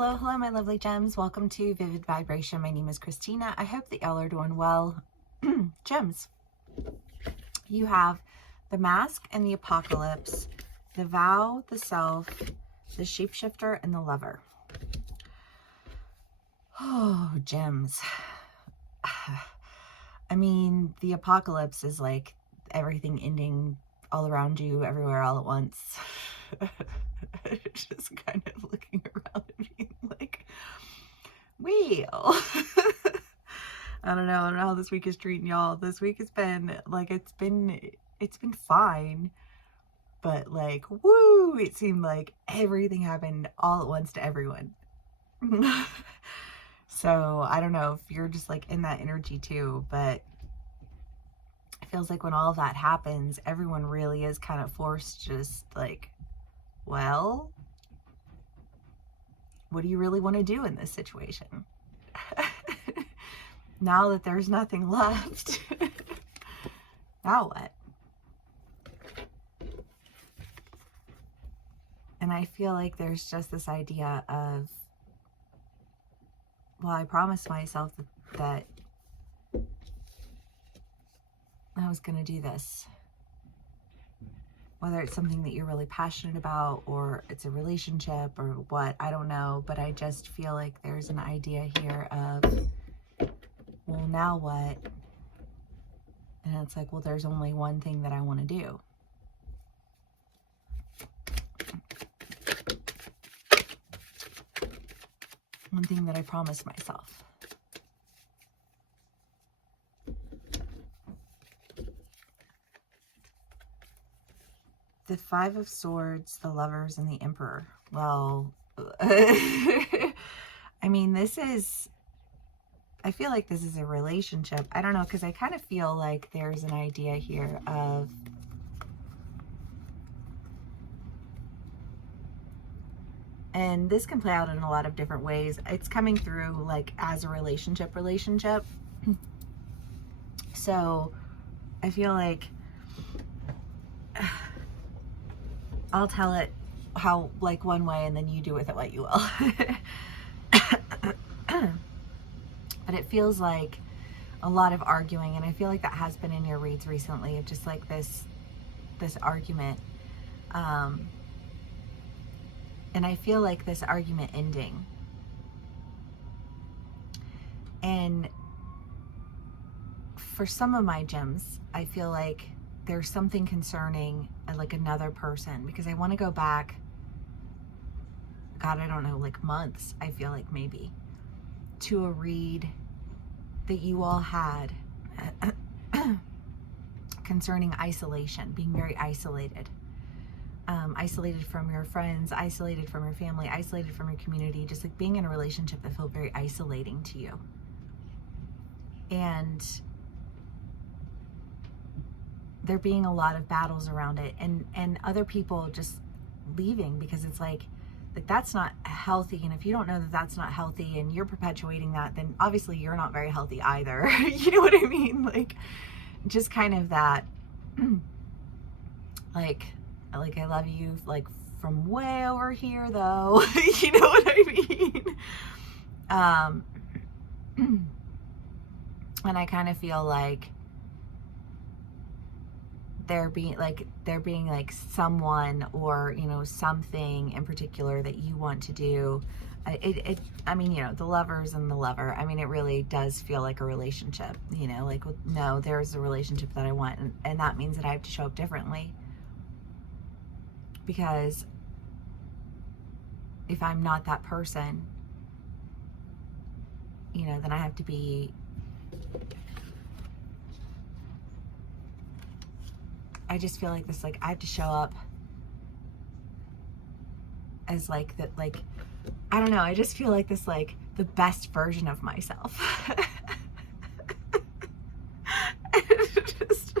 Hello, my lovely gems. Welcome to Vivid Vibration. My name is Christina. I hope that y'all are doing well. Gems, you have the Mask and the Apocalypse, the Vow, the Self, the Shapeshifter, and the Lover. Oh, gems. I mean, the Apocalypse is like everything ending all around you, everywhere, all at once. Just kind of looking around and being like, well, I don't know how this week is treating y'all. This week has been like, it's been fine, but like, woo, it seemed like everything happened all at once to everyone. So I don't know if you're just like in that energy too, but it feels like when all of that happens, everyone really is kind of forced to just like, well, what do you really want to do in this situation? Now that there's nothing left, now what? And I feel like there's just this idea of, well, I promised myself that I was going to do this. Whether it's something that you're really passionate about or it's a relationship or what, I don't know. But I just feel like there's an idea here of, well, now what? And it's like, well, there's only one thing that I want to do. One thing that I promised myself. The Five of Swords, the Lovers, and the Emperor. Well, I mean, I feel like this is a relationship. I don't know, because I kind of feel like there's an idea here of, and this can play out in a lot of different ways. It's coming through like as a relationship. So I feel like I'll tell it how, like, one way, and then you do with it what you will. But it feels like a lot of arguing, and I feel like that has been in your reads recently, of just like this argument. And I feel like this argument ending. And for some of my gems, I feel like there's something concerning like another person, because I want to go back, God, I don't know, like months, I feel like maybe, to a read that you all had concerning isolation, being very isolated. Isolated from your friends, isolated from your family, isolated from your community, just like being in a relationship that felt very isolating to you. And there being a lot of battles around it, and other people just leaving, because it's like that's not healthy. And if you don't know that that's not healthy and you're perpetuating that, then obviously you're not very healthy either. You know what I mean? Like, just kind of that, like I love you, like from way over here though. You know what I mean? And I kind of feel like there being like someone, or, you know, something in particular that you want to do. I mean, you know, the Lovers and the Lover, I mean, it really does feel like a relationship, you know, like, no, there's a relationship that I want, and that means that I have to show up differently. Because if I'm not that person, you know, then I have to be, I just feel like this, like, I have to show up as like that, like, I don't know, I just feel like this, like the best version of myself. It just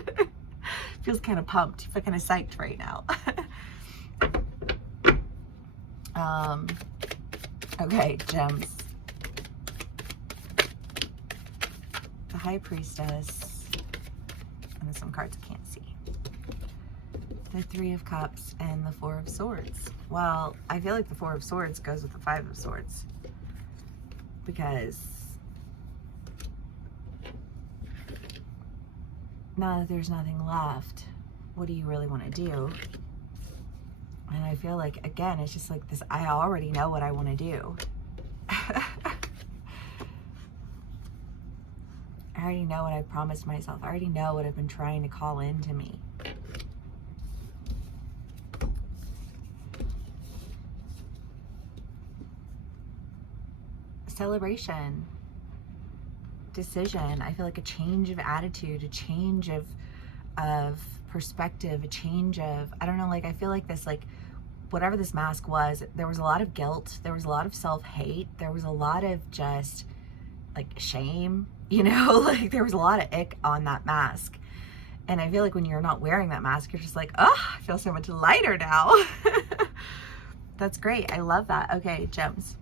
feels kind of pumped, feel kind of psyched right now. Okay, gems. The High Priestess, and there's some cards I can't see. The Three of Cups and the Four of Swords. Well, I feel like the Four of Swords goes with the Five of Swords, because now that there's nothing left, what do you really want to do? And I feel like, again, it's just like this, I already know what I want to do. I already know what I promised myself. I already know what I've been trying to call into me. Celebration. Decision. I feel like a change of attitude, a change of perspective, a change of, I don't know, like I feel like this, like whatever this mask was, there was a lot of guilt, there was a lot of self-hate, there was a lot of just like shame, you know, like there was a lot of ick on that mask. And I feel like when you're not wearing that mask, you're just like, oh, I feel so much lighter now. That's great. I love that. Okay, gems.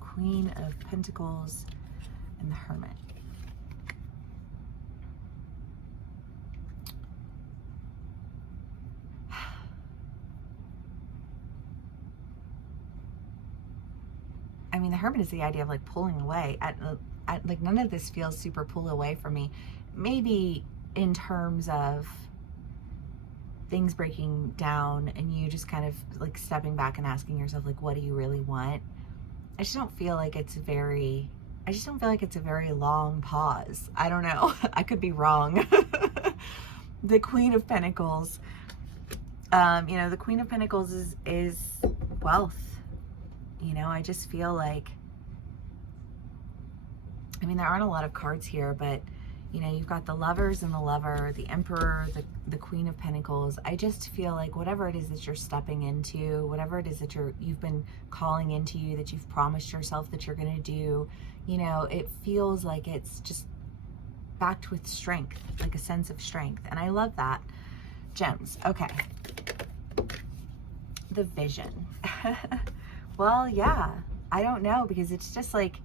Queen of Pentacles and the Hermit. I mean, the Hermit is the idea of like pulling away. Like none of this feels super pull away for me. Maybe in terms of things breaking down and you just kind of like stepping back and asking yourself, like, what do you really want? I just don't feel like it's very, I just don't feel like it's a very long pause. I don't know. I could be wrong. The Queen of Pentacles, you know, the Queen of Pentacles is wealth. You know, I just feel like, I mean, there aren't a lot of cards here, but you know, you've got the Lovers and the Lover, the Emperor, the Queen of Pentacles. I just feel like whatever it is that you're stepping into, whatever it is that you've been calling into you, that you've promised yourself that you're going to do, you know, it feels like it's just backed with strength, like a sense of strength. And I love that. Gems. Okay. The Vision. Well, yeah, I don't know, because it's just like,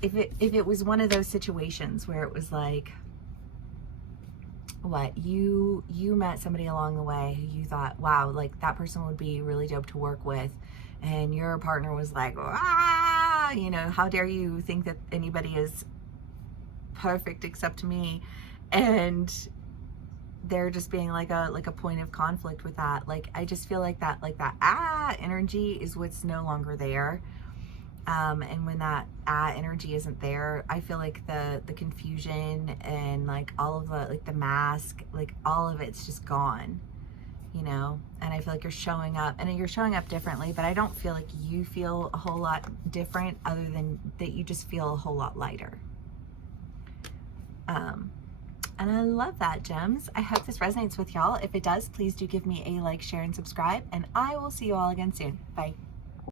if it was one of those situations where it was like, what, you met somebody along the way who you thought, wow, like that person would be really dope to work with, and your partner was like, ah, you know, how dare you think that anybody is perfect except me, and they're just being like a point of conflict with that. Like, I just feel like that energy is what's no longer there. And when that energy isn't there, I feel like the confusion and like all of the, like the mask, like all of it's just gone, you know? And I feel like you're showing up, and you're showing up differently, but I don't feel like you feel a whole lot different, other than that you just feel a whole lot lighter. And I love that, gems. I hope this resonates with y'all. If it does, please do give me a like, share, and subscribe, and I will see you all again soon. Bye.